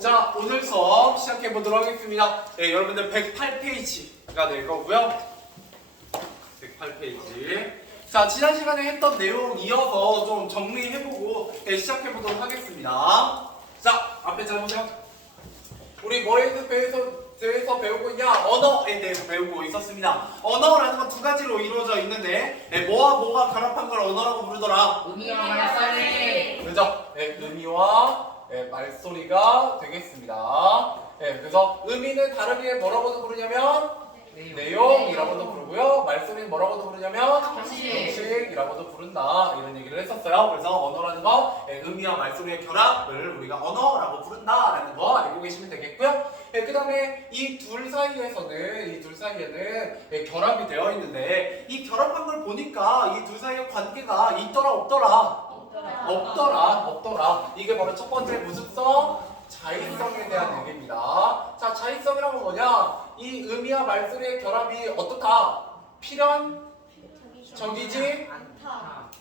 자, 오늘 수업 시작해 보도록 하겠습니다. 네, 여러분들 108페이지가 될 거고요. 108페이지. 자, 지난 시간에 했던 내용 이어서 좀 정리해보고 시작해 보도록 하겠습니다. 자, 앞에 잘 보세요. 우리 뭐에 대해서 배우고 있냐? 언어에 대해서 배우고 있었습니다. 언어라는 건 두 가지로 이루어져 있는데 뭐와 뭐가 결합한 걸 언어라고 부르더라? 의미와 말소리. 그죠? 네, 의미와 말소리가 되겠습니다. 네, 그래서 의미는 다르게 뭐라고도 부르냐면 내용이라고도 부르고요. 말소리는 뭐라고도 부르냐면 형식이라고도 부른다. 이런 얘기를 했었어요. 그래서 언어라는 거 의미와 말소리의 결합을 우리가 언어라고 부른다라는 거 알고 계시면 되겠고요. 그 다음에 이 둘 사이에는 결합이 되어 있는데 이 결합한 걸 보니까 이 둘 사이의 관계가 있더라 없더라? 없더라. 이게 바로 첫 번째 무슨 성? 자의성에 대한 얘기입니다. 자, 자의성이란 건 뭐냐? 이 의미와 말소리의 결합이 어떻다? 필연적이지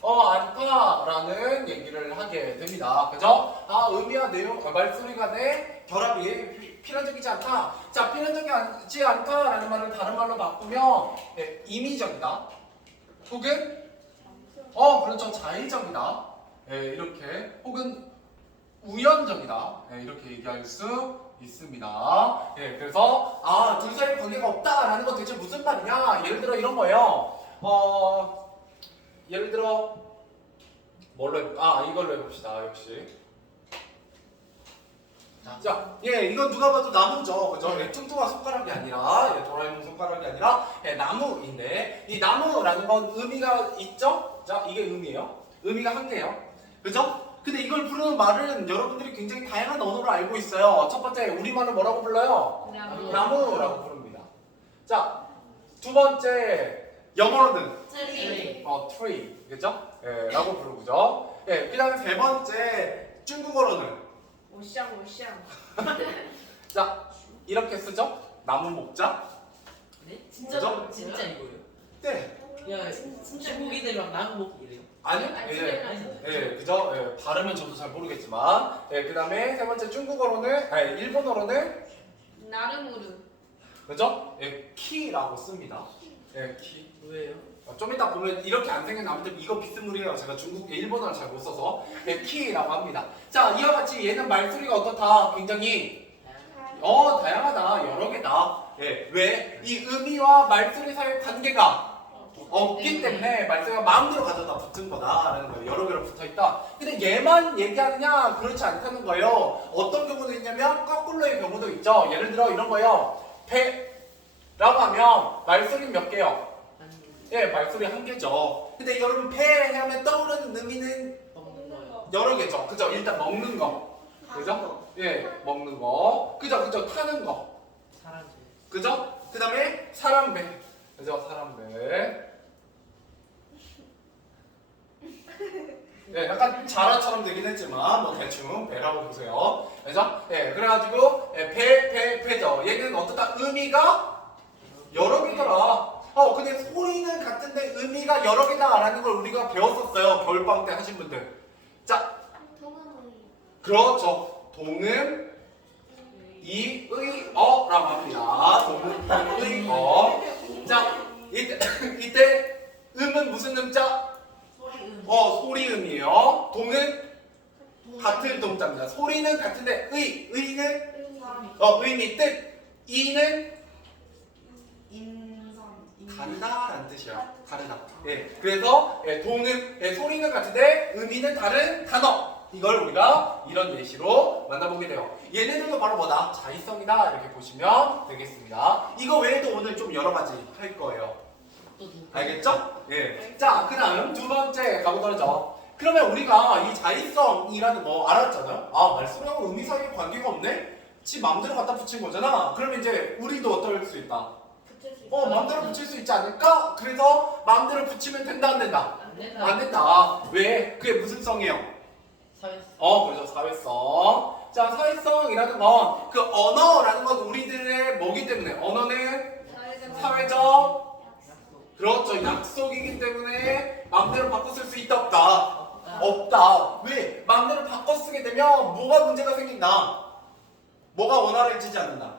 않다라는 얘기를 하게 됩니다. 그죠? 아, 의미와 말소리 간의 결합이 필연적이지 않다. 자, 필연적이지 않다라는 말을 다른 말로 바꾸면 임의적이다. 혹은 그렇죠. 자의적이다. 이렇게 혹은 우연적이다. 이렇게 얘기할 수 있습니다. 그래서 둘 사이에 관계가 없다라는 건 대체 무슨 말이냐? 예를 들어 이런 거예요. 예를 들어 이걸로 해봅시다. 역시. 자, 이건 누가 봐도 나무죠, 그죠? 뚱뚱한 손가락이 아니라 도라에몽 손가락이 아니라 나무인데 이 나무라는 건 의미가 있죠? 자, 이게 의미예요. 의미가 한 개예요, 그죠? 근데 이걸 부르는 말은 여러분들이 굉장히 다양한 언어로 알고 있어요. 첫 번째, 우리말로 뭐라고 불러요? 나무라고 부릅니다. 자, 두 번째, 영어로는 tree, 그죠? 라고 부르죠. 그 다음에 세 번째, 중국어로는 오샹. 자, 이렇게 쓰죠? 나무 목자. 네? 그죠? 진짜 이거예요? 네. 야, 중국인들 막 나무 먹고 이래요. 아니요? 그죠? 발음은 저도 잘 모르겠지만. 그 다음에 세 번째 중국어로는, 일본어로는 나르무르. 그죠? 키라고 씁니다. 키. 왜요? 좀 이따 보면 이렇게 안 생긴 나무들 이거 비스무리해요. 제가 일본어를 잘 못 써서. 키라고 합니다. 자, 이와 같이 얘는 말소리가 어떻다? 굉장히 다양하다. 여러 개다. 왜? 이 의미와 말소리 사이의 관계가 없기 때문에 말소리가 마음대로 가져다 붙은 거다라는 거예요. 여러 개로 붙어 있다. 근데 얘만 얘기하느냐? 그렇지 않다는 거예요. 어떤 경우도 있냐면 거꾸로의 경우도 있죠. 예를 들어 이런 거예요. 배라고 하면 말소리 몇 개요? 말소리 한 개죠. 근데 여러분 배 하면 떠오르는 의미는 먹는 거요. 여러 개죠. 그죠? 일단 먹는 거. 그죠? 먹는 거. 그죠? 타는 거. 사람들. 그죠? 그 다음에 사람 배. 그죠? 사람 배. 약간 자라처럼 되긴 했지만 뭐 대충 배라고 보세요. 그죠? 그래가지고 배죠. 얘는 어떻다? 의미가 여러 개더라. 근데 소리는 같은데 의미가 여러 개다라는 걸 우리가 배웠었어요. 겨울방학 때 하신 분들. 자, 그렇죠. 동음 이의어라고 합니다. 동음 이의어. 자, 이때 음은 무슨 음자? 소리음이에요. 동은 같은 동자입니다. 소리는 같은데 의는 의미 뜻. 이는 다르다라는 뜻이야. 다르다. 그래서 동음 소리는 같은데 의미는 다른 단어. 이걸 우리가 이런 예시로 만나보게 돼요. 얘네들도 바로 뭐다? 자의성이다. 이렇게 보시면 되겠습니다. 이거 외에도 오늘 좀 여러 가지 할 거예요. 알겠죠? 자, 그 다음 두 번째 가보도록 하죠. 그러면 우리가 이 자의성이라는 거 알았잖아요. 말소리하고 의미 사이에 관계가 없네? 지 맘대로 갖다 붙인 거잖아. 그러면 이제 우리도 어떨 수 있다? 맘대로 붙일 수 있지 않을까? 그래서 맘대로 붙이면 된다, 안 된다? 안 된다. 왜? 그게 무슨 성이에요? 사회성. 그렇죠. 사회성. 자, 사회성이라는 건 그 언어라는 건 우리들의 뭐기 때문에 언어는 사회적 그렇죠. 약속이기 때문에 마음대로 바꿔 쓸 수 있다 없다? 없다. 왜? 마음대로 바꿔 쓰게 되면 뭐가 문제가 생긴다? 뭐가 원활해지지 않는다.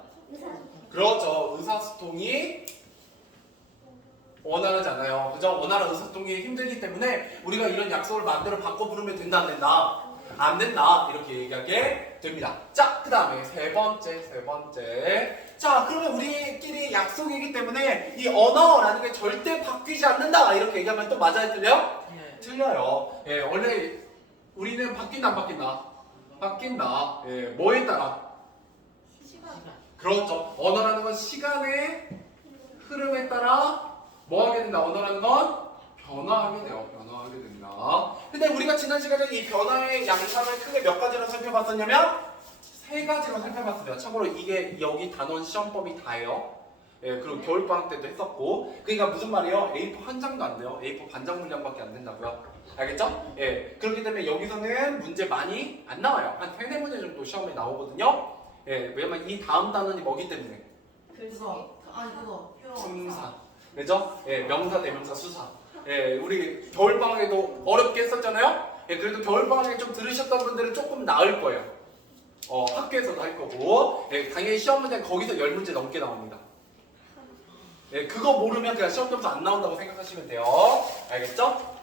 그렇죠. 의사소통이 원활하지 않아요. 그죠? 원활한 의사소통이 힘들기 때문에 우리가 이런 약속을 마음대로 바꿔 부르면 된다 안 된다? 안 된다. 이렇게 얘기하게 됩니다. 자, 그 다음에 세 번째. 자, 그러면 우리끼리 약속이기 때문에 이 언어라는 게 절대 바뀌지 않는다. 이렇게 얘기하면 또 맞아요? 틀려요? 네. 틀려요. 예, 원래 우리는 바뀐다 안 바뀐다? 바뀐다. 예, 뭐에 따라? 시간. 그렇죠. 언어라는 건 시간의 흐름에 따라 뭐 하게 된다? 언어라는 건 변화하게 돼요. 변화하게 됩니다. 근데 우리가 지난 시간에 이 변화의 양상을 크게 몇 가지로 살펴봤었냐면 세 가지로 살펴봤습니다. 참고로 이게 여기 단원 시험법이 다예요. 예, 그리고 겨울방학 때도 했었고 그러니까 무슨 말이에요? A4 한 장도 안 돼요. A4 반장 분량밖에 안 된다고요. 알겠죠? 예, 그렇기 때문에 여기서는 문제 많이 안 나와요. 한 3-4문제 정도 시험에 나오거든요. 예, 왜냐면 이 다음 단원이 뭐기 때문에 그거. 그거. 품사. 그죠? 예, 명사, 대명사, 수사. 예, 우리 겨울방학에도 어렵게 했었잖아요? 예, 그래도 겨울방학에 좀 들으셨던 분들은 조금 나을 거예요. 학교에서도 할 거고. 예, 당연히 시험 문제는 거기서 10문제 넘게 나옵니다. 예, 그거 모르면 그냥 시험 점수 안 나온다고 생각하시면 돼요. 알겠죠?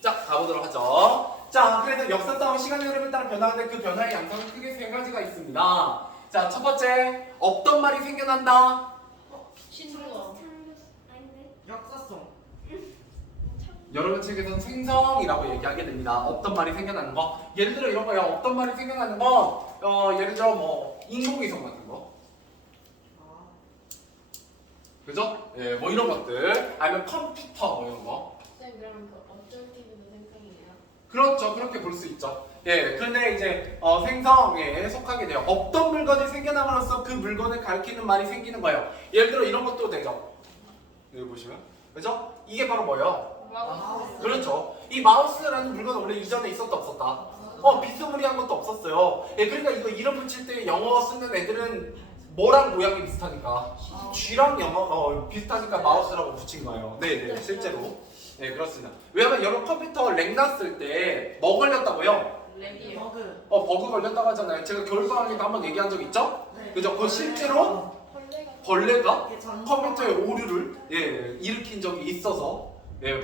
자, 가보도록 하죠. 자, 그래서 역사상은 시간의 흐름에 따라 변화하는데 그 변화의 양상은 크게 세 가지가 있습니다. 자, 첫 번째, 없던 말이 생겨난다. 신조어. 역사성. 여러분 책에서는 생성이라고 얘기하게 됩니다. 없던 말이 생겨나는 거. 예를 들어 이런 거예요. 없던 말이 생겨나는 건 예를 들어 뭐 인공위성 같은 거. 그죠? 예, 뭐 이런 것들. 아니면 컴퓨터 뭐 이런 거. 쌤 그러면 그 어쩔 TV도 생성이네요. 그렇죠. 그렇게 볼 수 있죠. 예, 그런데 이제 생성에 속하게 돼요. 없던 물건이 생겨남으로써 그 물건을 가리키는 말이 생기는 거예요. 예를 들어 이런 것도 되죠. 여기 보시면, 그죠? 이게 바로 뭐예요? 마우스. 그렇죠. 이 마우스라는 물건은 원래 이전에 있었다 없었다? 비스무리한 것도 없었어요. 예, 그러니까 이거 이름 붙일 때 영어 쓰는 애들은 뭐랑 모양이 비슷하니까 G랑 영어 비슷하니까 마우스라고 붙인 거예요. 네, 실제로. 네, 그렇습니다. 왜냐면 여러분 컴퓨터 렉 났을 때 뭐 걸렸다고요? 랩이요. 버그. 버그 걸렸다고 하잖아요. 제가 겨울방학에도 한번 얘기한 적 있죠? 네. 그죠? 그거 실제로 벌레가. 벌레가 이게 전 컴퓨터의 오류를 일으킨 적이 있어서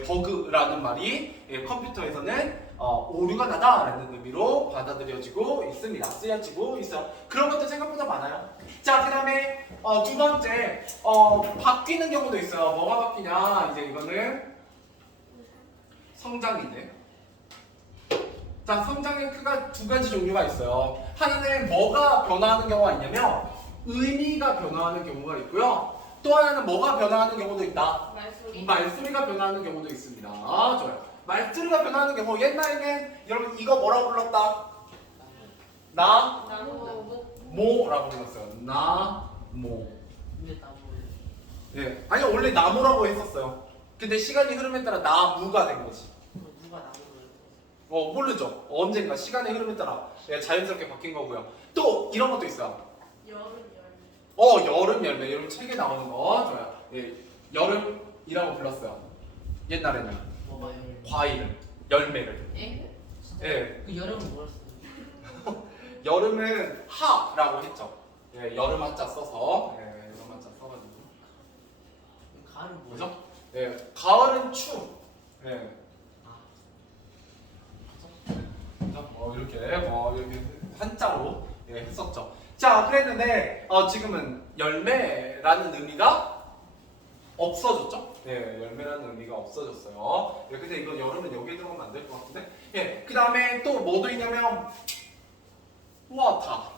버그라는 말이 컴퓨터에서는 오류가 나다라는 의미로 받아들여지고 있습니다. 쓰여지고 있어요. 그런 것도 생각보다 많아요. 자, 그 다음에 두 번째 바뀌는 경우도 있어요. 뭐가 바뀌냐? 이제 이거는 성장인데. 자, 성장의 크가 두 가지 종류가 있어요. 하나는 뭐가 변화하는 경우가 있냐면 의미가 변화하는 경우가 있고요. 또 하나는 뭐가 변화하는 경우도 있다. 말소리. 말소리가 변화하는 경우도 있습니다. 좋아요. 말소리가 변화하는 경우 옛날에는 여러분 이거 뭐라고 불렀다? 나, 나무. 모라고 불렀어요. 나, 모. 근데 나무. 예, 아니 원래 나무라고 했었어요. 근데 시간이 흐름에 따라 나무가 된 거지. 누가 나무를? 모르죠. 언젠가 시간의 흐름에 따라 자연스럽게 바뀐 거고요. 또 이런 것도 있어요. 여름. 여름 열매. 여러분 책에 나오는 거 좋아요. 예, 여름이라고 불렀어요. 옛날에는 뭐가요? 과일을, 열매를. 에? 예, 그 여름은 뭐였어요? 여름은 하라고 했죠. 예, 여름 한자 써서 여름 한자 써가지고. 가을은 뭐죠? 그죠? 예, 가을은 추. 예. 이렇게 한자로 했었죠. 자, 그랬는데 지금은 열매라는 의미가 없어졌죠? 네, 열매라는 의미가 없어졌어요. 예, 근데 이거 여름은 여기에 들어가면 안 될 것 같은데. 예, 그 다음에 또 뭐도 있냐면 우아타.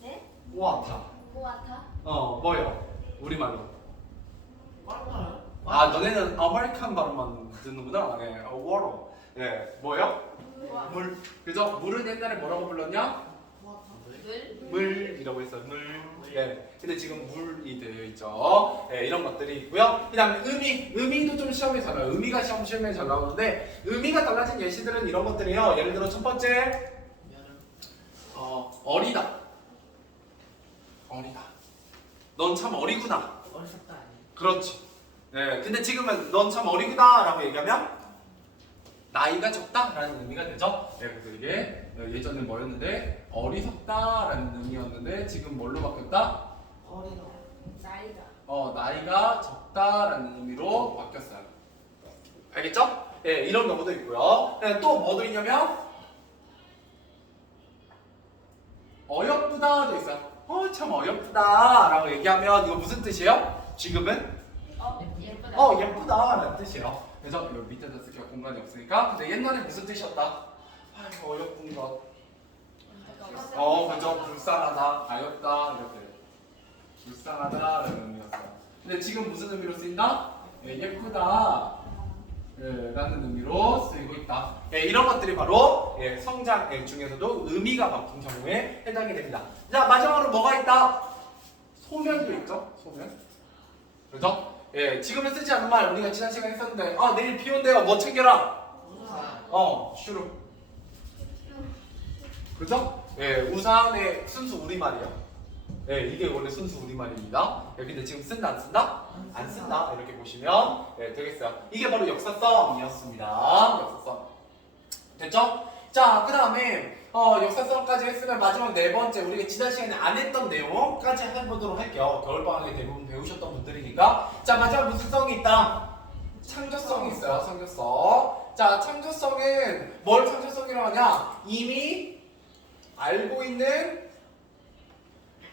네? 우아타. 모아타. 뭐요? 우리말로. 빨라요? 너네는 아메리칸 발음만 듣는구나. 네, 워로. 예, 뭐요? 물. 그죠? 물은 옛날에 뭐라고 불렀냐? 물. 물이라고 했어요. 물. 네. 근데 지금 물이 되어 있죠. 네, 이런 것들이 있고요. 그다음에 의미도 좀 시험에 잘 나와요. 의미가 시험에 잘 나오는데 의미가 달라진 예시들은 이런 것들이에요. 예를 들어 첫 번째, 여름. 어리다. 어리다. 넌 참 어리구나. 어리석다 아니에요? 그렇지. 네. 근데 지금은 넌 참 어리구나라고 얘기하면 나이가 적다라는 의미가 되죠. 예, 그래서 이게 예전에 뭐였는데 어리석다라는 의미였는데 지금 뭘로 바뀌었다? 어리다. 나이가. 나이가 적다라는 의미로 바뀌었어요. 알겠죠? 예, 이런 경우도 있고요. 또 뭐도 있냐면 어여쁘다도 있어요. 참 어여쁘다라고 얘기하면 이거 무슨 뜻이에요? 지금은 예쁘다. 예쁘다라는 뜻이에요. 그래서 여기 밑에다 쓸게 공간이 없으니까. 근데 옛날에 무슨 뜻이었다? 아이고 어여쁜 것. 그죠? 불쌍하다, 가엾다 이렇게. 불쌍하다라는 의미였어요. 근데 지금 무슨 의미로 쓰인다? 예쁘다. 라는 의미로 쓰이고 있다. 이런 것들이 바로 성장 중에서도 의미가 바뀐 경우에 해당이 됩니다. 자, 마지막으로 뭐가 있다? 소면도 있죠? 소면. 그죠? 지금은 쓰지 않는 말 우리가 지난 시간에 했었는데 내일 비 온대요. 뭐 챙겨라? 슈루. 그죠? 우산의 순수 우리말이에요. 이게 원래 순수 우리말입니다. 근데 지금 쓴다 안 쓴다? 안 쓴다. 이렇게 보시면 되겠어요. 이게 바로 역사성이었습니다. 역사성. 됐죠? 자, 그 다음에 역사성까지 했으면 마지막 네 번째 우리가 지난 시간에 안 했던 내용까지 해보도록 할게요. 겨울방학에 대부분 배우셨던 분들이니까. 자, 마지막 무슨 성이 있다? 창조성이 있어요. 창조성. 자, 창조성은 뭘 창조성이라고 하냐? 이미 알고 있는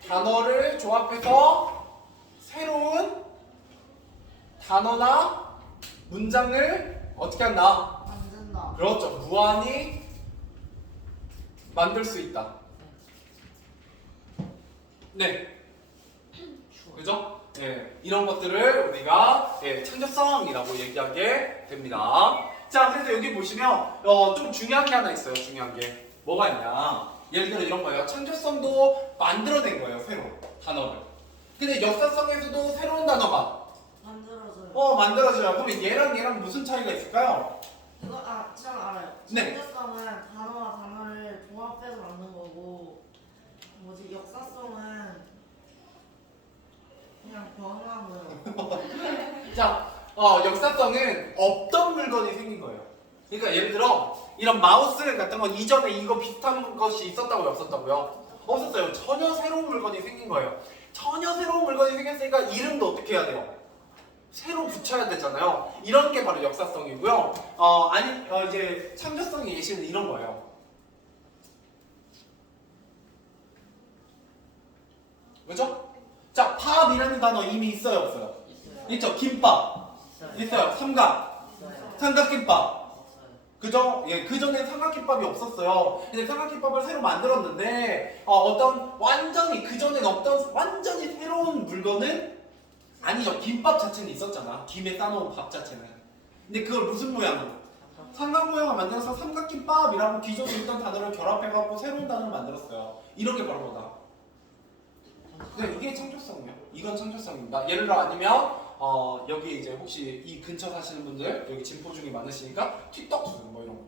단어를 조합해서 새로운 단어나 문장을 어떻게 한다? 만든다. 그렇죠. 무한히 만들 수 있다. 네. 그죠? 이런 것들을 우리가 창조성이라고 얘기하게 됩니다. 자, 그래서 여기 보시면 좀 중요한 게 하나 있어요. 중요한 게. 뭐가 있냐? 예를 들어 이런 거예요. 창조성도 만들어낸 거예요. 새로 단어를. 근데 역사성에서도 새로운 단어가 만들어져요. 만들어져요. 그럼 얘랑 무슨 차이가 있을까요? 이거 잘 알아요. 네. 창조성은 단어와 단어를 종합해서 만든 거고, 역사성은 그냥 변한 거예요. 자, 역사성은 없던 물건이 생긴 거예요. 그러니까 예를 들어 이런 마우스 같은 건 이전에 이거 비슷한 것이 있었다고요? 없었다고요? 없었어요. 전혀 새로운 물건이 생긴 거예요. 전혀 새로운 물건이 생겼으니까 이름도 어떻게 해야 돼요? 새로 붙여야 되잖아요. 이런 게 바로 역사성이고요. 이제 창조성의 예시는 이런 거예요. 그죠? 자, 밥이라는 단어 이미 있어요, 없어요? 있죠? 김밥 있어요. 삼각김밥. 그죠? 그전엔 삼각김밥이 없었어요. 근데 삼각김밥을 새로 만들었는데 어떤 완전히 그전엔 없던 완전히 새로운 물건은 아니죠. 김밥 자체는 있었잖아. 김에 싸놓은 밥 자체는. 근데 그걸 무슨 모양으로? 삼각 모양을 만들어서 삼각김밥이라고 기존에 있던 단어를 결합해갖고 새로운 단어를 만들었어요. 이런 게 바로 뭐다? 네, 이게 창조성이에요. 이건 창조성입니다. 예를 들어 아니면 여기 이제 혹시 이 근처 사시는 분들 여기 진포중이 많으시니까 튀떡순 뭐 이런 거.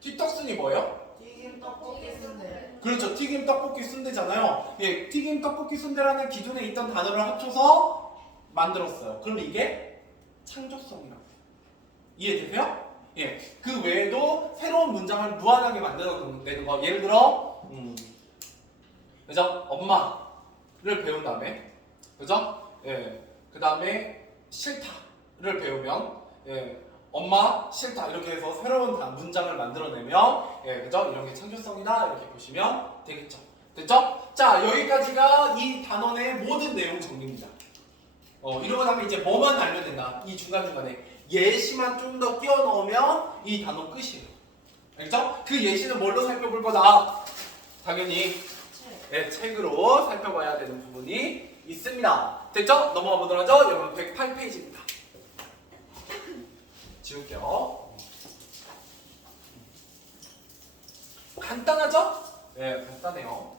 튀떡순이 뭐예요? 튀김 떡볶이 순대. 그렇죠. 튀김 떡볶이 순대잖아요. 튀김 떡볶이 순대라는 기존에 있던 단어를 합쳐서 만들었어요. 그럼 이게 창조성이라고 해요. 이해되세요? 그 외에도 새로운 문장을 무한하게 만들어내는 거. 예를 들어 그죠? 엄마를 배운 다음에 그죠? 그 다음에 싫다를 배우면 엄마 싫다 이렇게 해서 새로운 문장을 만들어내면 그죠? 이런 게 창조성이다 이렇게 보시면 되겠죠. 됐죠? 자, 여기까지가 이 단원의 모든 내용 정리입니다. 이러고 나면 이제 뭐만 알면 된다. 이 중간중간에 예시만 좀 더 끼워 넣으면 이 단원 끝이에요. 알겠죠? 그 예시는 뭘로 살펴볼 거다? 당연히 책으로 살펴봐야 되는 부분이 있습니다. 됐죠? 넘어가 보도록 하죠. 여러분 108페이지입니다. 지울게요. 간단하죠? 간단해요.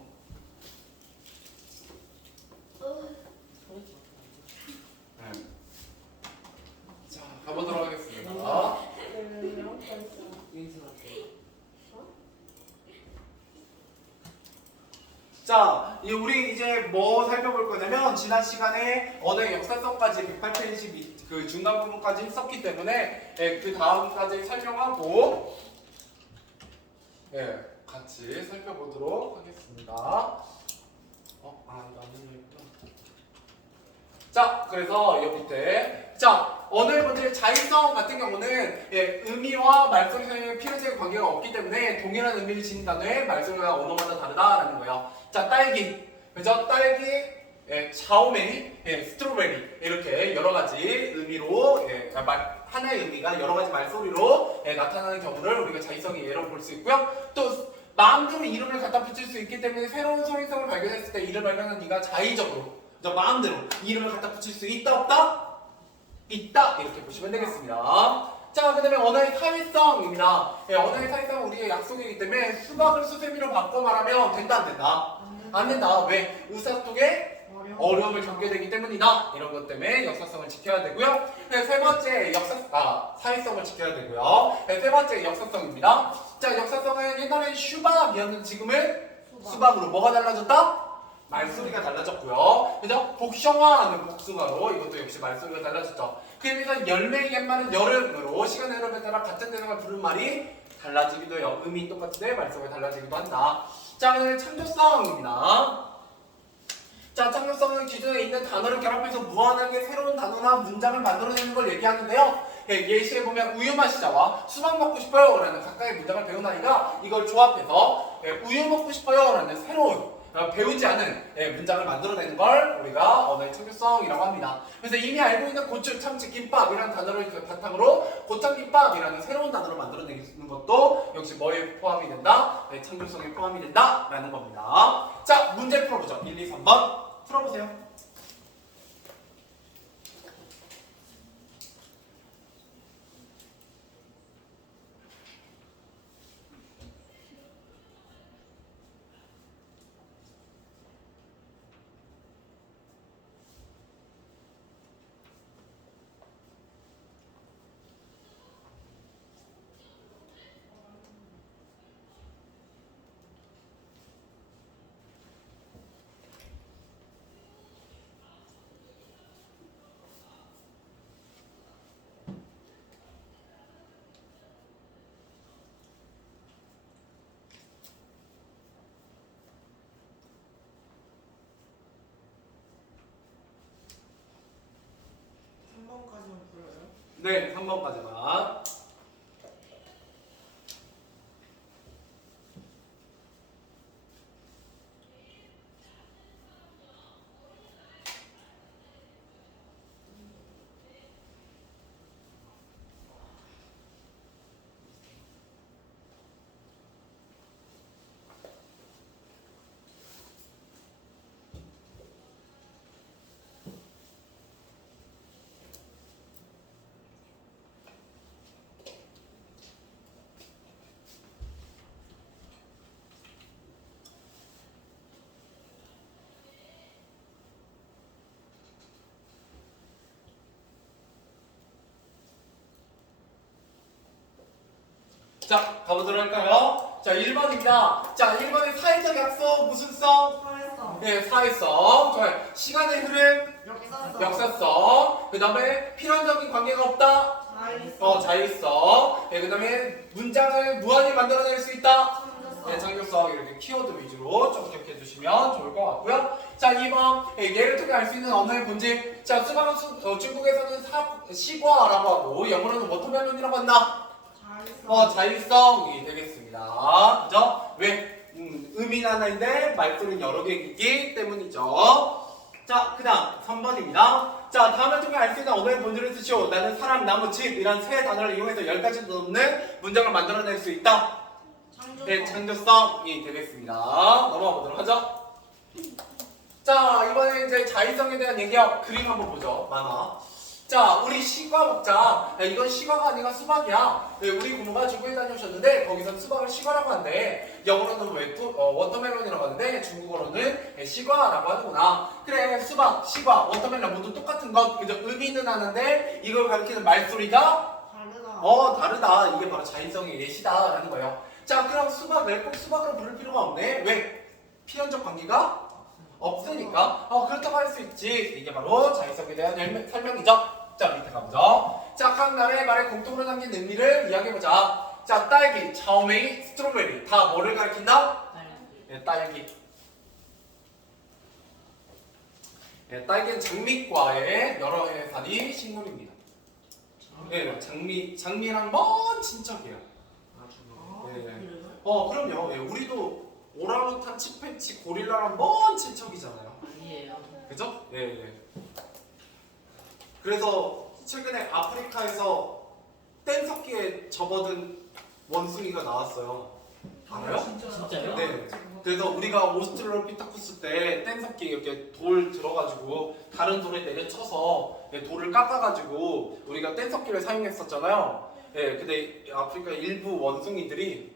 자, 가보도록 하겠습니다. 자, 우리 이제 뭐 살펴볼 거냐면 지난 시간에 언어의 역사성까지 108페이지 그 중간 부분까지 했었기 때문에 그 다음까지 설명하고 예, 같이 살펴보도록 하겠습니다. 이거 안 눌려있구나. 자, 그래서 여기 밑에 자, 오늘 문제 자의성 같은 경우는 예, 의미와 말소리 사이에 필연적인 관계가 없기 때문에 동일한 의미를 지닌 단어의 말소리가 언어마다 다르다라는 거예요. 자, 딸기, 그죠? 딸기, 예, 샤오메리, 예, 스트로베리 이렇게 여러 가지 의미로 예, 하나의 의미가 여러 가지 말소리로 예, 나타나는 경우를 우리가 자의성의 예로 볼 수 있고요. 또 마음대로 이름을 갖다 붙일 수 있기 때문에 새로운 소리성을 발견했을 때 이를 발견한 네가 자의적으로 마음대로 이름을 갖다 붙일 수 있다 없다? 있다 이렇게 보시면 되겠습니다. 자, 그 다음에 언어의 사회성입니다. 예, 언어의 사회성은 우리의 약속이기 때문에 수박을 수세미로 바꿔 말하면 된다 안 된다? 안 된다. 왜? 의사소통에 어려움을 겪게 되기 때문이다. 이런 것 때문에 역사성을 지켜야 되고요. 네, 세 번째 사회성을 지켜야 되고요. 네, 세 번째 역사성입니다. 자, 역사성은 옛날엔 슈박이었는데 지금은 수박으로 뭐가 달라졌다? 말소리가 달라졌고요. 그죠? 복숭아는 복숭아로 이것도 역시 말소리가 달라졌죠. 그에 비해서 열매 연말은 여름으로 시간의 흐름에 따라 같은 대상을 부른 말이 달라지기도 해요. 의미 똑같은데 말소리가 달라지기도 한다. 자, 그다음에 창조성입니다. 자, 창조성은 기존에 있는 단어를 결합해서 무한하게 새로운 단어나 문장을 만들어내는 걸 얘기하는데요. 예, 예시에 보면 우유 마시자와 수박 먹고 싶어요 라는 각각의 문장을 배운 아이가 이걸 조합해서 예, 우유 먹고 싶어요 라는 새로운 배우지 않은 문장을 만들어내는 걸 우리가 언어의 창조성이라고 합니다. 그래서 이미 알고 있는 고추, 참치, 김밥이라는 단어를 바탕으로 고창김밥이라는 새로운 단어를 만들어내는 것도 역시 뭐에 포함이 된다? 창조성에 포함이 된다라는 겁니다. 자, 문제 풀어보죠. 1, 2, 3번 풀어보세요. 네, 3번까지만. 자, 가보도록 할까요? 자, 1번입니다. 자, 1번의 사회적 약속 무슨 성? 사회성. 네, 사회성. 좋아요. 시간의 흐름, 역사성. 역사성. 그 다음에 필연적인 관계가 없다. 자의성. 자의성. 네, 그 다음에 문장을 무한히 만들어낼 수 있다. 네, 창조성. 창조성. 이렇게 키워드 위주로 좀 기억해 주시면 좋을 것 같고요. 자, 2번. 얘를 통해 알 수 있는 언어의 본질. 자, 수박은 중국에서는 시과라고 하고 영어로는 워터멜론이라고 한다. 자의성. 자율성이 되겠습니다. 그죠? 왜? 의미는 하나인데 말소리는 여러 개이기 때문이죠. 자, 그 다음 3번입니다. 자, 다음을 통해 알 수 있는 언어의 본질을 쓰시오. 나는 사람, 나무, 집 이란 세 단어를 이용해서 10가지도 넘는 문장을 만들어낼 수 있다. 창조성. 네, 창조성이 되겠습니다. 넘어가 보도록 하죠. 자, 이번에 이제 자의성에 대한 얘기야. 그림 한번 보죠. 만화. 자, 우리 시과 먹자. 야, 이건 시과가 아니라 수박이야. 네, 우리 고모가 중국에 다녀오셨는데 거기서 수박을 시과라고 하는데 영어로는 워터멜론이라고 하는데 중국어로는 시과라고 하는구나. 그래, 수박, 시과, 워터멜론 모두 똑같은 것. 그저 의미는 하는데 이걸 가리키는 말소리가 다르다. 다르다. 이게 바로 자의성의 예시다라는 거예요. 자, 그럼 수박을 꼭 수박으로 부를 필요가 없네. 왜? 필연적 관계가 없으니까. 그렇다고 할 수 있지. 이게 바로 자의성에 대한 설명이죠. 자, 밑에 가보죠. 자, 각 나라의 말에 공통으로 담긴 의미를 이야기해보자. 자, 딸기, 차오메이, 스트로베리 다 뭐를 가리킨다? 예, 딸기. 예, 딸기는 장미과의 여러 해산이 식물입니다. 예, 장미랑 먼 친척이에요. 예. 그럼요. 예, 우리도 오랑우탄, 치팬치, 고릴라랑 먼 친척이잖아요. 아니에요. 그죠? 예. 그래서 최근에 아프리카에서 뗀석기에 접어든 원숭이가 나왔어요. 알아요? 진짜요? 네. 그래서 우리가 오스트랄로피테쿠스 때 뗀석기 이렇게 돌 들어가지고 다른 돌에 내려쳐서 돌을 깎아가지고 우리가 뗀석기를 사용했었잖아요. 예, 근데 아프리카 일부 원숭이들이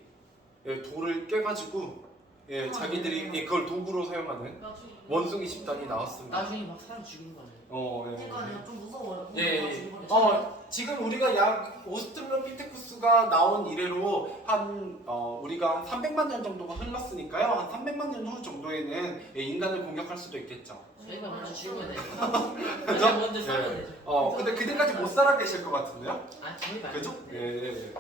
돌을 깨가지고 자기들이 그걸 도구로 사용하는 원숭이 집단이 나왔습니다. 나중에 막 사람 죽이는 거네. 그러니까요. 좀 무서워요. 예. 지금 우리가 약 오스트랄로피테쿠스가 나온 이래로 우리가 한 300만 년 정도가 흘렀으니까요. 한 300만 년 후 정도에는 인간을 공격할 수도 있겠죠. 저희가 먼저 죽으면 돼요. 그죠? 저희가 먼저 살면 되죠. 근데 그때까지 못 살아 계실 것 같은데요? 아, 저희 말고. 그죠? 예.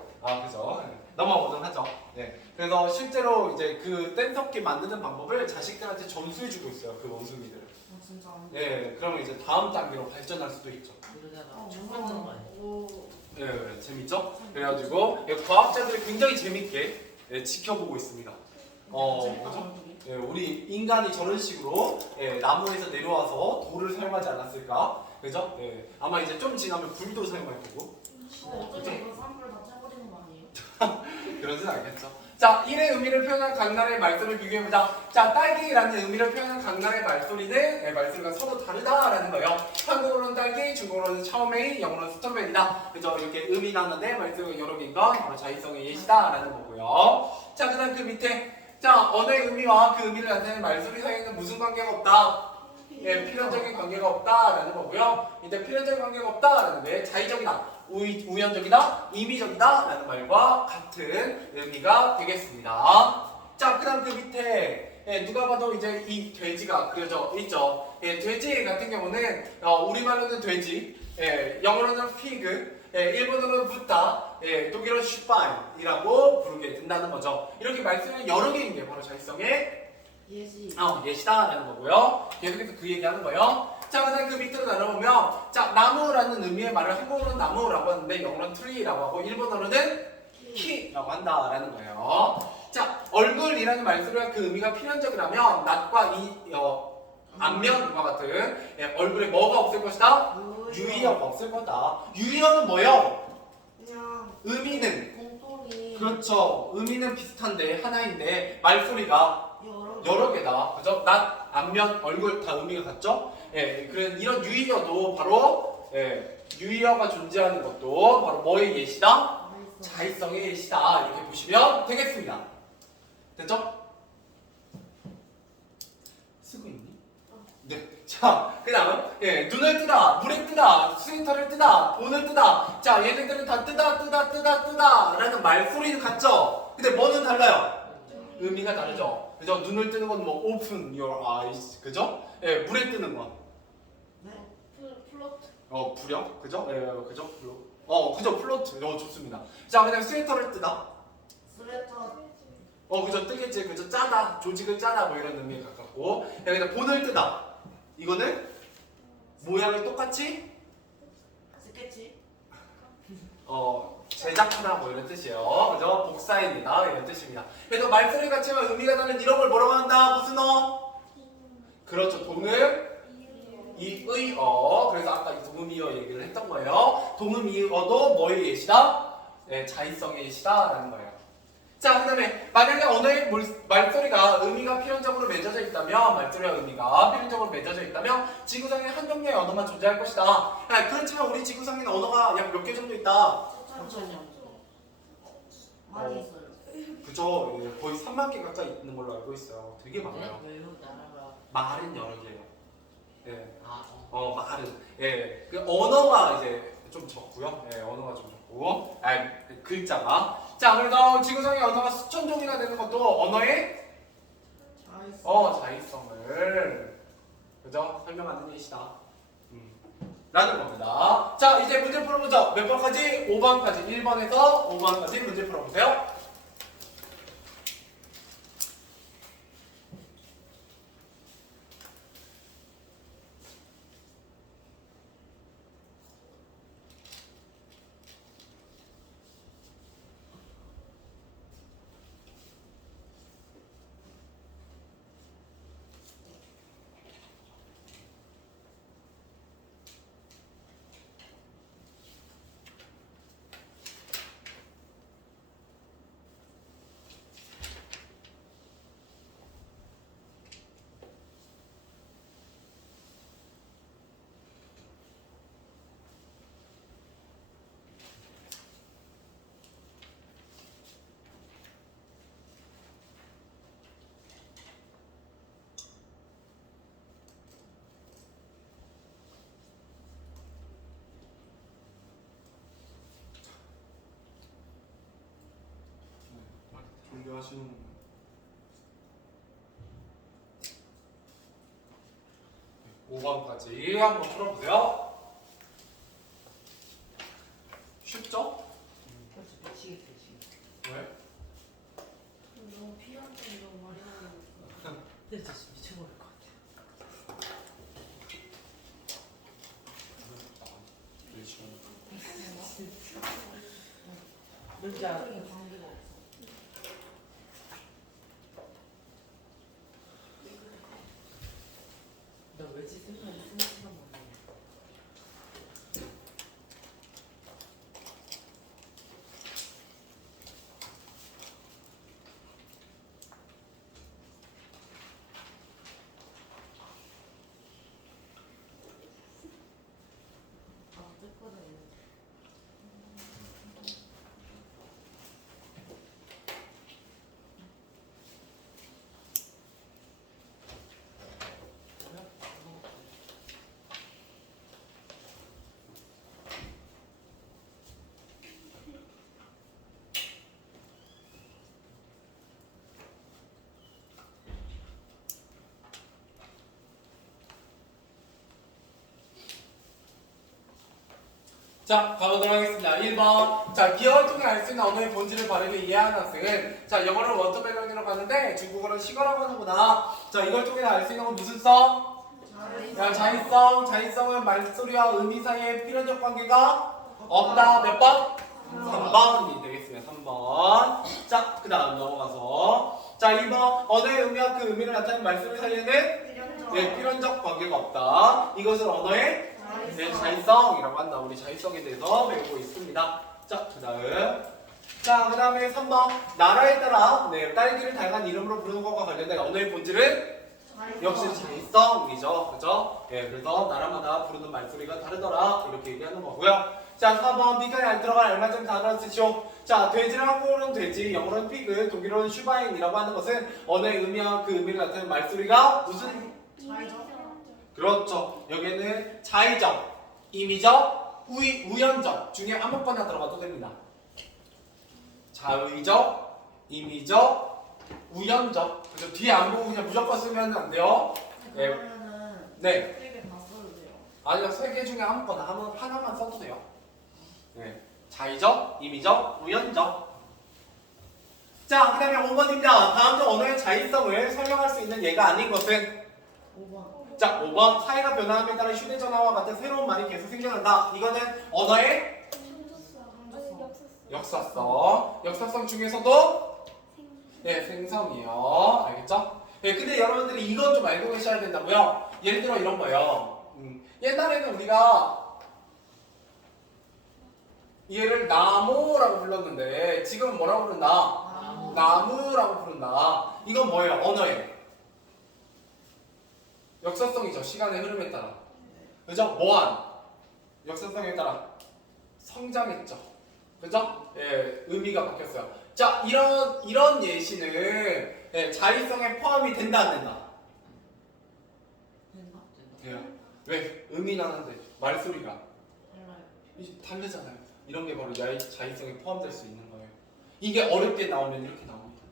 그죠? 넘어가보도록 하죠. 네. 그래서 실제로 이제 그 뗀석기 만드는 방법을 자식들한테 전수해주고 있어요. 그 원숭이들을. 진짜. 예. 그러면 이제 다음 단계로 발전할 수도 있죠. 그러다가 죽는 거 아니에요? 예. 재밌죠? 그래가지고 과학자들이 굉장히 재밌게 지켜보고 있습니다. 그죠? 예, 우리 인간이 저런 식으로 나무에서 내려와서 돌을 사용하지 않았을까? 그죠? 예. 아마 이제 좀 지나면 불도 사용할 거고. 어떻게 이거 사람들 다 채버리는 거 아니에요? 그러진 않겠죠. 자, 1의 의미를 표현한 각 나라의 말소리를 비교해보자. 자, 딸기라는 의미를 표현한 각 나라의 말소리는 말소리가 서로 다르다라는 거예요. 한국어로는 딸기, 중국어로는 차오메이, 영어로는 스트로베리다. 그죠? 이렇게 의미 나는데 말소리가 여러 개인 건 바로 자의성의 예시다라는 거고요. 자, 그 다음 그 밑에 자, 언어의 의미와 그 의미를 나타내는 말소리 사이에는 무슨 관계가 없다? 필연적인 관계가 없다라는 거고요. 이때 필연적인 관계가 없다라는 게 자의적이다, 우연적이다, 임의적이다라는 말과 같은 의미가 되겠습니다. 자, 그 다음 그 밑에 누가 봐도 이제 이 돼지가 그려져 있죠. 돼지 같은 경우는 우리말로는 돼지, 영어로는 pig, 일본어로는 부타, 독일어 슈파인이라고 부르게 된다는 거죠. 이렇게 말씀은 여러 개인 게 바로 자의성의 예시다라는 거고요. 계속해서 그 얘기하는 거예요. 자, 그다음 그 밑으로 나눠보면 자, 나무라는 의미의 말을 한국어로는 나무라고 하는데 영어로는 tree라고 하고 일본어로는 키라고 한다라는 거예요. 자, 얼굴이라는 말소리가 그 의미가 필연적이라면 낫과 안면과 같은 얼굴에 뭐가 없을 것이다? 유의어가 없을 거다. 유의어는 뭐예요? 그냥 의미는 공통이 그렇죠. 의미는 비슷한데 하나인데 말소리가 여러 개다. 그죠? 낫, 안면, 얼굴 다 의미가 같죠? 그래서 이런 유의어도 바로 유의어가 존재하는 것도 바로 뭐의 예시다? 자의성의 예시다. 이렇게 보시면 되겠습니다. 됐죠? 쓰고 있니? 네. 자, 그 다음 눈을 뜨다, 물에 뜨다, 스웨터를 뜨다, 본을 뜨다. 자, 얘네들은 다 뜨다 라는 말소리는 같죠? 근데 뭐는 달라요? 의미가 다르죠? 그죠? 눈을 뜨는 건 뭐 open your eyes, 그죠? 물에 뜨는 건 플로트. 부력, 그죠? 그죠? 부력. 그죠? 플로트. 좋습니다. 자, 그다음 스웨터를 뜨다. 스웨터 그죠? 뜨겠지. 그죠? 짜다. 조직을 짜다. 뭐 이런 의미에 가깝고. 여기다 본을 뜨다. 이거는 모양을 똑같이 스케치 제작하다 뭐 이런 뜻이에요. 그죠? 복사입니다. 이런 뜻입니다. 그래서 말소리 같지만 의미가 다른 이런 걸 뭐라고 한다? 무슨 어? 그렇죠. 동을 이의어. 그래서 아까 이 동음이어 얘기를 했던 거예요. 동음이어도 뭐의 예시다? 자의성의 예시다라는 거예요. 자, 그 다음에 만약에 언어의 말소리가 의미가 필연적으로 맺어져 있다면, 말소리와 의미가 필연적으로 맺어져 있다면 지구상에 한 종류의 언어만 존재할 것이다. 그렇지만 우리 지구상에는 언어가 약 몇 개 정도 있다. 많이 있어요. 그죠? 거의 3만 개 가까이 있는 걸로 알고 있어요. 되게 많아요. 왜요? 나라가. 말은 여러 개예요. 말은. 그 언어가 이제 좀 적고요. 언어가 좀 적고. 글자가. 자, 그래서 지구상의 언어가 수천 종이나 되는 것도 언어의 자의성을 그죠? 설명하는 예시다. 라는 겁니다. 자, 자, 이제 문제 풀어보죠. 몇 번까지? 5번까지. 1번에서 5번까지 문제 풀어보세요. 준비하시는 5번까지 한번 풀어보세요. 쉽죠? 벌써 미치겠다 지금. 왜? 너무 필요한 게 너무 많이 나오고. 근데 진짜 미쳐버릴 것 같아. 진짜 관계가 없어. 나 외지 생각이 생각만 해. 아, 뜻거든. 자, 가보도록 하겠습니다. 1번. 자, 기억을 통해 알 수 있는 언어의 본질을 바르게 이해하는 학생은 자, 영어를 원투밸런이라고 하는데 중국어를 시거라고 하는구나. 자, 이걸 통해 알 수 있는 건 무슨 성? 야, 자의성. 자의성은 말소리와 의미 사이에 필연적 관계가 없다. 몇 번? 3번이 되겠습니다. 3번. 자, 그 다음 넘어가서 자, 2번. 언어의 의미와 그 의미를 나타내는 말소리 사이에는 네, 필연적 관계가 없다. 이것을 언어의 네, 자의성이라고 한다. 우리 자의성에 대해서 배우고 있습니다. 자, 그 다음에 3번. 나라에 따라 네, 딸기를 다양한 이름으로 부르는 것과 관련된 언어의 본질은 역시 자의성이죠. 그죠? 예, 그래서 나라마다 부르는 말소리가 다르더라. 이렇게 얘기하는 거고요. 자, 4번. 미간에 안 들어간 알맞은 단어를 쓰시오. 자, 돼지를 한국어로는 돼지, 영어로는 피그, 독일어는 슈바인이라고 하는 것은 언어의 의미와 그 의미를 나타내는 말소리가 무슨 자의적? 그렇죠. 여기에는 자의적, 임의적, 우연적 중에 아무거나 들어가도 됩니다. 자의적, 임의적, 우연적. 그래서 뒤에 안 보고 그냥 무조건 쓰면 안 돼요. 네. 그러면은 네. 되게 다 써도 돼요. 아니요, 세 개 중에 아무거나 하나만 써도 돼요. 네. 자의적, 임의적, 우연적. 자, 그 다음에 5번입니다. 다음 중 언어의 자의성을 설명할 수 있는 예가 아닌 것은 5번. 자, 5번. 사회가 변화함에 따라 휴대전화와 같은 새로운 말이 계속 생겨난다. 이거는 언어의 역사성. 역사성 중에서도 네, 생성이요. 알겠죠? 네, 근데 여러분들이 이건 좀 알고 계셔야 된다고요. 예를 들어 이런 거예요. 옛날에는 우리가 얘를 나무라고 불렀는데 지금은 뭐라고 부른다? 나무라고 부른다. 이건 뭐예요? 언어의 역사성이죠. 시간의 흐름에 따라. 그죠? 뭐한? 역사성에 따라 성장했죠. 그죠? 예, 의미가 바뀌었어요. 자, 이런 예시는 예, 자의성에 포함이 된다, 안 된다? 된다. 돼요. 왜? 의미 나는데 말소리가 달라요. 다르잖아요. 이런 게 바로 자의성에 포함될 수 있는 거예요. 이게 어렵게 나오면 이렇게 나옵니다.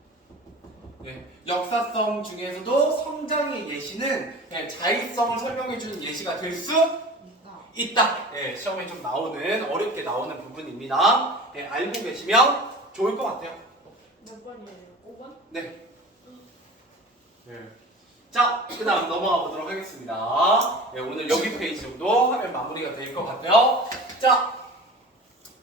네, 역사성 중에서도 성장의 예시는 네, 자의성을 설명해주는 예시가 될 수 있다. 있다. 예, 시험에 좀 나오는 어렵게 나오는 부분입니다. 예, 알고 계시면 좋을 것 같아요. 몇 번이에요? 5번? 네. 자, 그 다음 넘어가 보도록 하겠습니다. 예, 오늘 여기 페이지 정도 하면 마무리가 될 것 같아요. 자,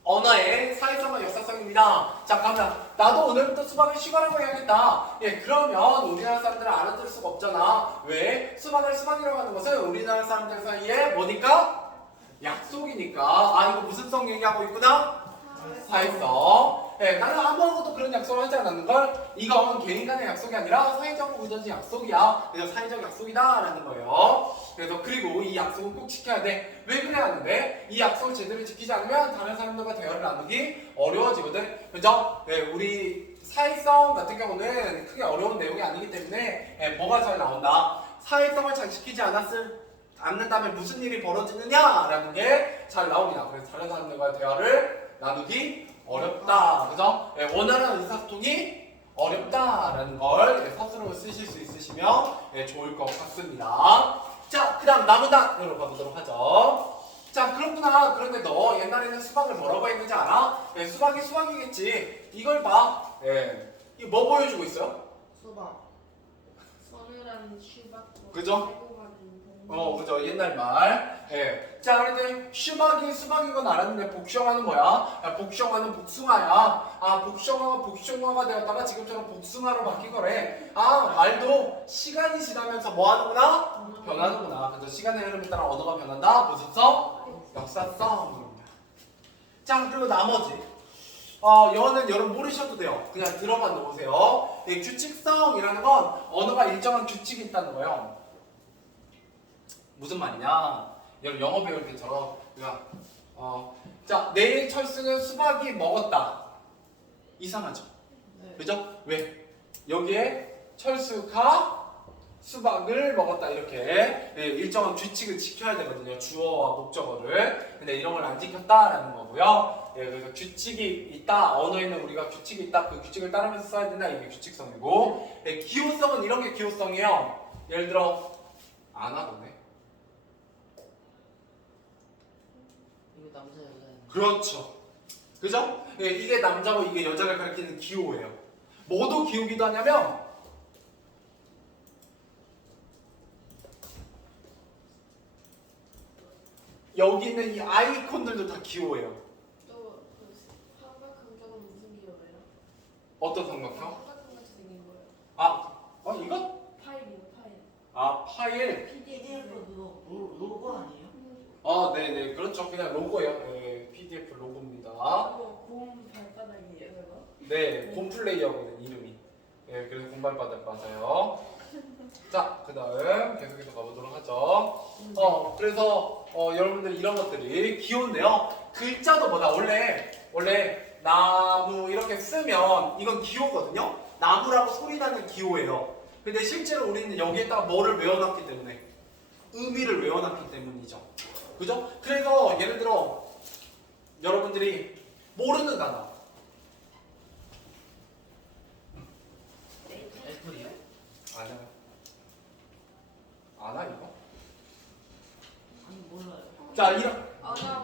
언어의 사회성과 역사성입니다. 자, 갑니다. 나도 오늘부터 수박을 쉬가라고 해야겠다. 예, 그러면 우리나라 사람들은 알아들을 수가 없잖아. 왜? 수박을 수박이라고 하는 것은 우리나라 사람들 사이에 뭐니까? 약속이니까. 아, 이거 무슨 성 얘기하고 있구나? 사회성. 네, 나는 아무것도 그런 약속을 하지 않았는 걸. 이건 개인 간의 약속이 아니라 사회적 의존지 약속이야. 그래서 사회적 약속이다라는 거예요. 그래서 그리고 이 약속은 꼭 지켜야 돼. 왜 그래야 하는데? 이 약속을 제대로 지키지 않으면 다른 사람들과 대화를 나누기 어려워지거든. 그죠? 네, 우리 사회성 같은 경우는 크게 어려운 내용이 아니기 때문에 네, 뭐가 잘 나온다. 사회성을 잘 지키지 않는다면 무슨 일이 벌어지느냐라는 게 잘 나옵니다. 그래서 다른 사람들과 대화를 나누기 어렵다. 그죠? 네, 원활한 의사소통이 어렵다라는 걸 네, 서술로 쓰실 수 있으시면 네, 좋을 것 같습니다. 자, 그 다음 남은 단어로 가보도록 하죠. 자, 그렇구나. 그런데 너 옛날에는 수박을 뭐라고 했는지 알아? 네, 수박이 수박이겠지. 이걸 봐. 네. 이거 뭐 보여주고 있어요? 수박. 서늘한 슈박. 그죠? 그죠. 옛날 말. 예. 자, 그런데 슈박이 수박인 건 알았는데 복숭아는 뭐야? 야, 복숭아는 복숭아야. 아, 복숭아가 복숭아가 되었다가 지금처럼 복숭아로 바뀐 거래. 아, 말도 시간이 지나면서 뭐 하는구나? 변하는구나. 그래서 시간의 흐름에 따라 언어가 변한다. 무슨 성? 역사성. 자, 그리고 나머지. 영어는 여러분 모르셔도 돼요. 그냥 들어만 놓으세요. 이 규칙성이라는 건 언어가 일정한 규칙이 있다는 거예요. 무슨 말이냐? 여러분 영어 배울 때처럼 자, 내일 철수는 수박이 먹었다. 이상하죠? 네. 그죠? 왜? 여기에 철수가 수박을 먹었다 이렇게 일정한 규칙을 지켜야 되거든요. 주어와 목적어를. 근데 이런 걸 안 지켰다라는 거고요. 그래서 규칙이 있다. 언어에는 우리가 규칙이 있다. 그 규칙을 따르면서 써야 된다. 이게 규칙성이고 기호성은 이런 게 기호성이에요. 예를 들어 안 하거네. 이거 남자 여자예요. 그렇죠. 그죠? 이게 남자고 이게 여자를 가리키는 기호예요. 뭐도 기호기도 하냐면 여기 있는 이 아이콘들도 다 기호예요. 또그 삼각형적은 무슨 기호예요? 어떤 삼각형? 삼각형같이 생긴 거예요. 이거? 파일이요, 파일. 파일. PDF 그거 로고 아니에요? 네네. 그렇죠. 그냥 로고예요. PDF 로고입니다. 곰 발바닥이에요, 그거? 네, 곰플레이어거든 이름이. 그래서 곰발바닥 맞아요. 자, 그 다음 계속해서 가보도록 하죠. 그래서 여러분들 이런 것들이 기호인데요. 글자도 뭐다? 원래 나무 이렇게 쓰면 이건 기호거든요. 나무라고 소리 나는 기호예요. 근데 실제로 우리는 여기에다가 뭐를 외워놨기 때문에 의미를 외워놨기 때문이죠. 그죠? 그래서 예를 들어 여러분들이 모르는 단어 애플이요? 아니요. 아나 이거? 아니 몰라요. 자, 이런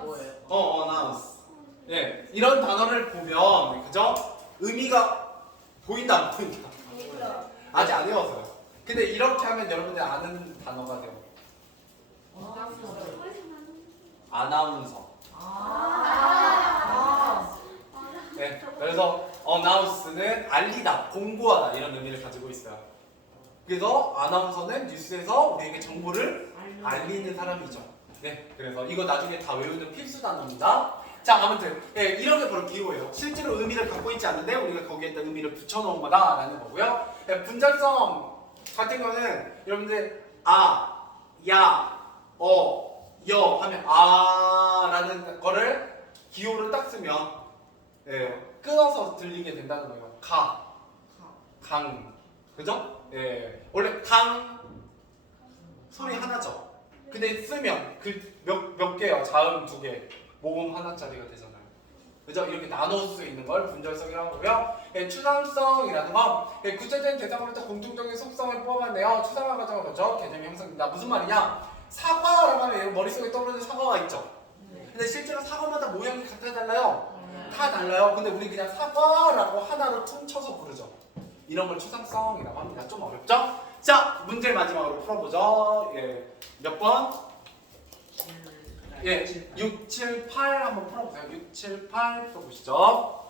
뭐예요? announce. 이런 단어를 보면 그죠? 의미가 보인다 안 보인다? 보인다. 아직 안 외웠어요. 근데 이렇게 하면 여러분들이 아는 단어가 돼요. 아나운서. 그래서 announce는 알리다, 공고하다 이런 의미를 가지고 있어요. 그래서 아나운서는 뉴스에서 우리에게 정보를 알리는 사람이죠. 그래서 이거 나중에 다 외우는 필수 단어입니다. 자, 아무튼 이런 게 바로 기호예요. 실제로 의미를 갖고 있지 않는데 우리가 거기에다 의미를 붙여놓은 거다라는 거고요. 분절성 같은 경우는 여러분들 야, 여 하면 라는 거를 기호를 딱 쓰면 끊어서 들리게 된다는 거예요. 강, 그죠? 원래 강 소리 하나죠. 근데 쓰면 그 몇 개요? 자음 2개, 모음 하나짜리가 되잖아요. 그죠? 이렇게 나눠 수 있는 걸 분절성이라고 하고요. 추상성이라는 건 구체적인 대상으로부터 공통적인 속성을 뽑아내어 추상화 과정을 거쳐 개념이 형성된다. 무슨 말이냐? 사과라고 하면 머릿속에 떠오르는 사과가 있죠. 근데 실제로 사과마다 모양이 같아 달라요. 다 달라요. 근데 우리 그냥 사과라고 하나로 퉁쳐서 부르죠. 이런 걸 추상성이라고 합니다. 좀 어렵죠? 자, 문제 마지막으로 풀어보죠. 예, 몇 번? 예, 6, 7, 8 한번 풀어보세요. 6, 7, 8 풀어보시죠.